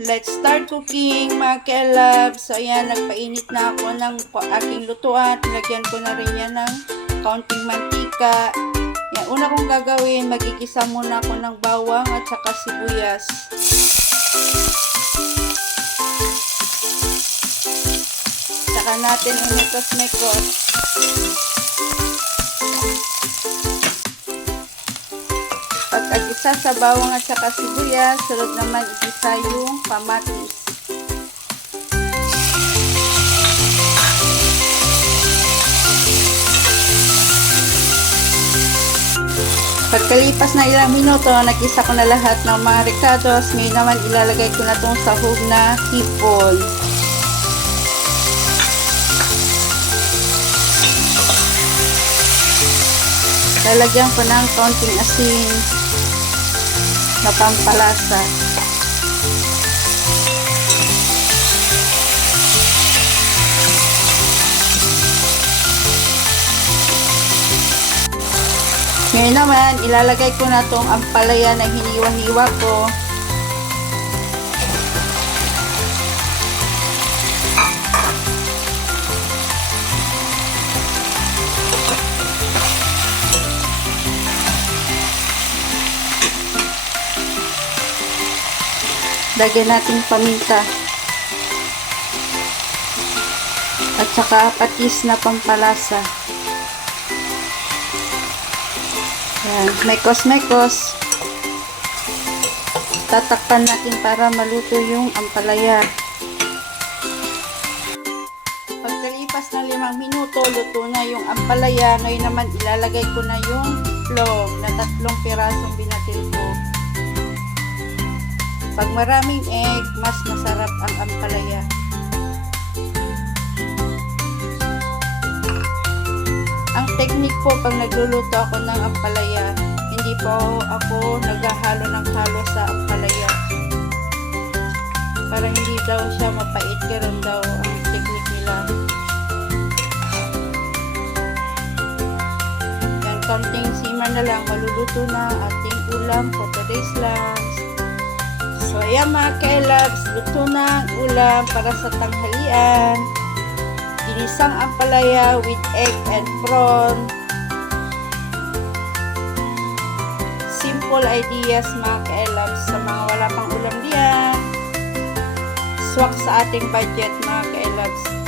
Let's start cooking mga ka-love. So ayan, nagpainit na ako ng aking lutuan. Nilagyan ko na rin yan ng kaunting mantika. Yan, una kong gagawin, magigisa muna ako ng bawang at saka sibuyas. Saka natin imikos-mikos. Pagkagisa sa bawang at saka sibuyas, sunod naman igisa yung kamatis. Pagkalipas na ilang minuto, nagisa ko na lahat ng mga ricados. Ngayon naman ilalagay ko na itong sahog na hipon. Lalagyan ko ng konting asin na pampalasa. Ngayon naman, ilalagay ko na itong ampalaya na hiniwa-hiwa ko. Lagyan natin paminta at saka patis na pampalasa. Yan, mekos-mekos. Tatakpan natin para maluto yung ampalaya. Pagkalipas ng 5 minuto, luto na yung ampalaya. Ngayon naman ilalagay ko na yung itlog na 3 pirasong binatil ko. Pag maraming egg, mas masarap ang ampalaya. Ang technique po pag nagluluto ako ng ampalaya, hindi po ako naghahalo ng halo sa ampalaya. Para hindi daw siya mapait, karon daw ang technique nila. Yan, konting simmer na lang, maluluto na ating ulam for today's lunch. So ayan mga ka-loves, luto na ang ulam para sa tanghalian. Ginisang ampalaya with egg and prawn. Simple ideas mga ka-loves sa mga wala pang ulam diyan. Swak sa ating budget mga ka-loves.